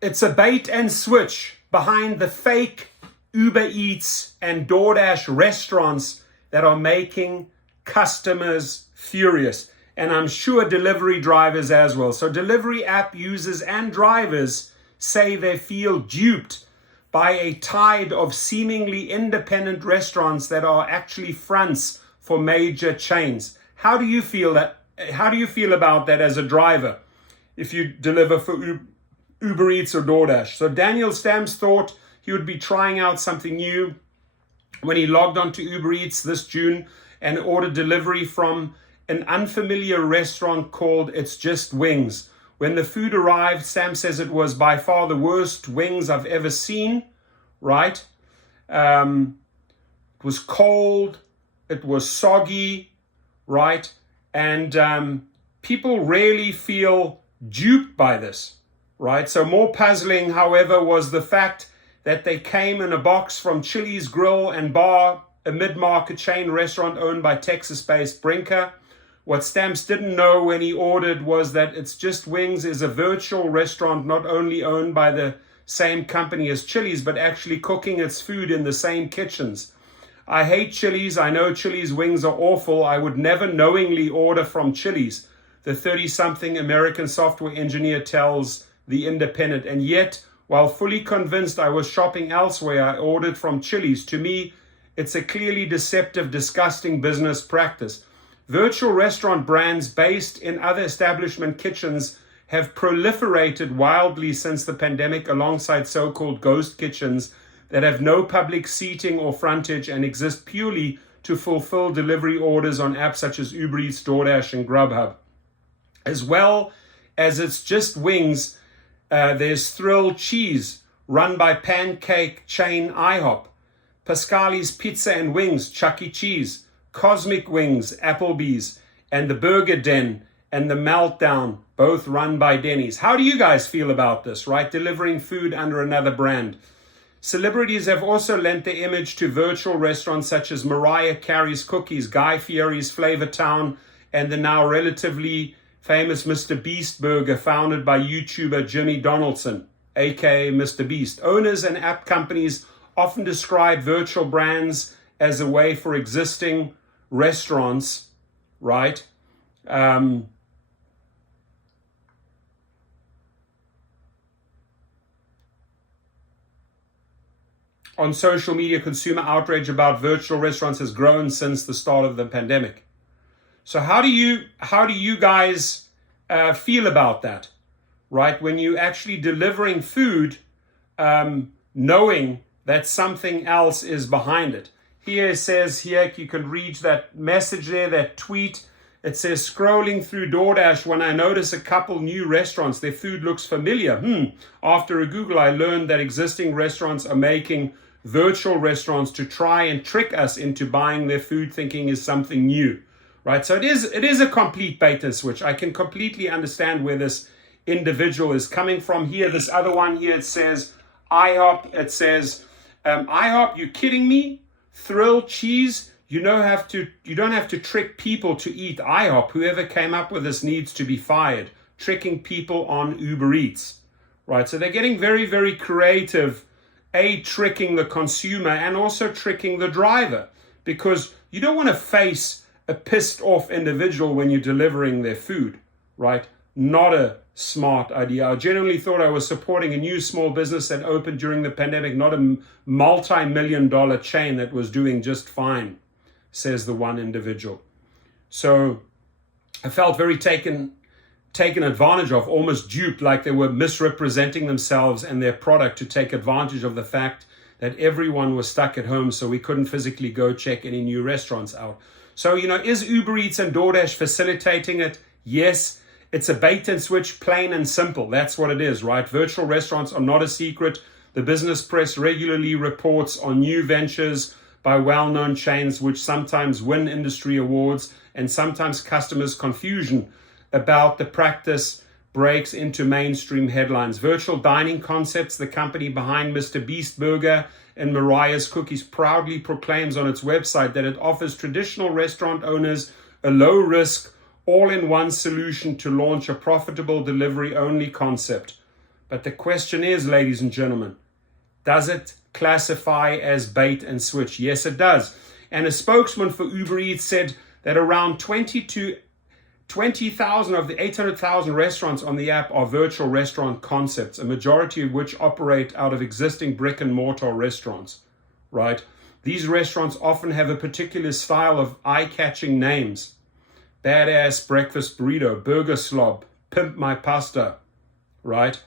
It's a bait and switch behind the fake Uber Eats and Doordash restaurants that are making customers furious. And I'm sure delivery drivers as well. So delivery app users and drivers say they feel duped by a tide of seemingly independent restaurants that are actually fronts for major chains. How do you feel about that as a driver if you deliver for Uber Eats or Doordash? So Daniel Stamps thought he would be trying out something new when he logged onto Uber Eats this June and ordered delivery from an unfamiliar restaurant called It's Just Wings. When the food arrived, Sam says it was by far the worst wings I've ever seen, right? It was cold, it was soggy, right? And people really feel duped by this, right? So more puzzling, however, was the fact that they came in a box from Chili's Grill and Bar, a mid-market chain restaurant owned by Texas-based Brinker. What Stamps didn't know when he ordered was that It's Just Wings is a virtual restaurant not only owned by the same company as Chili's, but actually cooking its food in the same kitchens. I hate Chili's. I know Chili's wings are awful. I would never knowingly order from Chili's, the 30-something American software engineer tells The Independent. And yet, while fully convinced I was shopping elsewhere, I ordered from Chili's. To me, it's a clearly deceptive, disgusting business practice. Virtual restaurant brands based in other establishment kitchens have proliferated wildly since the pandemic, alongside so-called ghost kitchens that have no public seating or frontage and exist purely to fulfill delivery orders on apps such as Uber Eats, DoorDash, and Grubhub. As well as It's Just Wings, there's Thrill Cheese, run by pancake chain IHOP, Pascali's Pizza and Wings, Chuck E. Cheese, Cosmic Wings, Applebee's, and the Burger Den and the Meltdown, both run by Denny's. How do you guys feel about this, right? Delivering food under another brand. Celebrities have also lent their image to virtual restaurants such as Mariah Carey's Cookies, Guy Fieri's Flavor Town, and the now relatively famous Mr. Beast Burger, founded by YouTuber Jimmy Donaldson, aka Mr. Beast. Owners and app companies often describe virtual brands as a way for existing restaurants, right? On social media, consumer outrage about virtual restaurants has grown since the start of the pandemic. So how do you guys feel about that, right? When you actually delivering food, knowing that something else is behind it. Here it says, here you can read that message there, that tweet. It says, scrolling through DoorDash when I notice a couple new restaurants, their food looks familiar. After a Google, I learned that existing restaurants are making virtual restaurants to try and trick us into buying their food thinking is something new, right? So it is a complete bait and switch. I can completely understand where this individual is coming from. Here, this other one here, it says IHOP. It says, IHOP, you kidding me? Thrill Cheese, you don't have to trick people to eat IHOP. Whoever came up with this needs to be fired. Tricking people on Uber Eats, right? So they're getting very, very creative, tricking the consumer and also tricking the driver, because you don't want to face a pissed off individual when you're delivering their food, right? Not a smart idea. I genuinely thought I was supporting a new small business that opened during the pandemic, not a multi-million-dollar chain that was doing just fine, says the one individual. So I felt very taken advantage of, almost duped, like they were misrepresenting themselves and their product to take advantage of the fact that everyone was stuck at home, so we couldn't physically go check any new restaurants out. So, is Uber Eats and DoorDash facilitating it? Yes. It's a bait and switch, plain and simple. That's what it is, right? Virtual restaurants are not a secret. The business press regularly reports on new ventures by well-known chains, which sometimes win industry awards, and sometimes customers' confusion about the practice breaks into mainstream headlines. Virtual dining concepts, the company behind Mr. Beast Burger and Mariah's Cookies, proudly proclaims on its website that it offers traditional restaurant owners a low-risk, all-in-one solution to launch a profitable delivery-only concept. But the question is, ladies and gentlemen, does it classify as bait and switch? Yes, it does. And a spokesman for Uber Eats said that around 20,000 of the 800,000 restaurants on the app are virtual restaurant concepts, a majority of which operate out of existing brick and mortar restaurants, right? These restaurants often have a particular style of eye-catching names. Badass breakfast burrito, burger slob, pimp my pasta, right?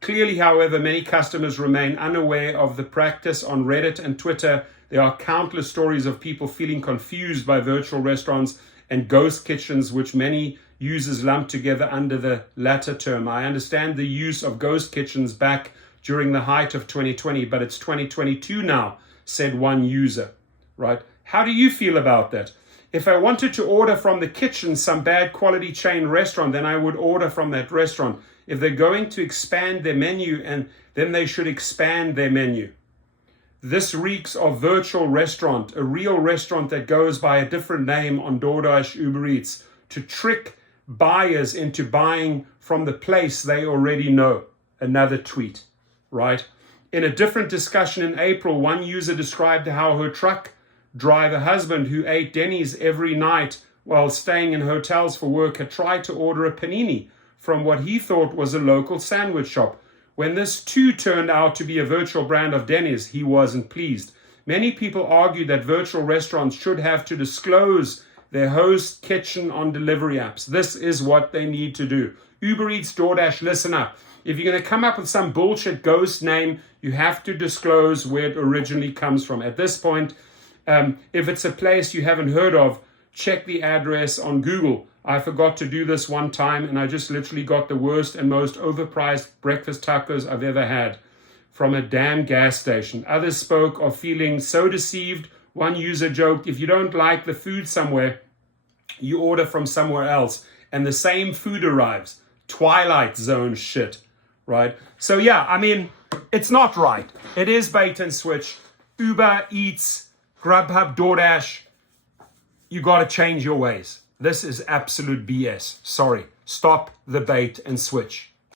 Clearly, however, many customers remain unaware of the practice. On Reddit and Twitter, there are countless stories of people feeling confused by virtual restaurants and ghost kitchens, which many users lump together under the latter term. I understand the use of ghost kitchens back during the height of 2020, but it's 2022 now, said one user, right? How do you feel about that? If I wanted to order from the kitchen some bad quality chain restaurant, then I would order from that restaurant. If they're going to expand their menu, and then they should expand their menu. This reeks of virtual restaurant, a real restaurant that goes by a different name on Doordash, Uber Eats, to trick buyers into buying from the place they already know. Another tweet, right? In a different discussion in April, one user described how her truck driver husband, who ate Denny's every night while staying in hotels for work, had tried to order a panini from what he thought was a local sandwich shop. When this too turned out to be a virtual brand of Denny's, he wasn't pleased. Many people argue that virtual restaurants should have to disclose their host kitchen on delivery apps. This is what they need to do. Uber Eats, DoorDash, listen up. If you're going to come up with some bullshit ghost name, you have to disclose where it originally comes from. At this point, if it's a place you haven't heard of, check the address on Google. I forgot to do this one time, and I just literally got the worst and most overpriced breakfast tacos I've ever had from a damn gas station. Others spoke of feeling so deceived. One user joked, if you don't like the food somewhere, you order from somewhere else, and the same food arrives. Twilight Zone shit, right? So yeah, I mean, it's not right. It is bait and switch. Uber Eats, Grubhub, DoorDash, you got to change your ways. This is absolute BS. Sorry. Stop the bait and switch.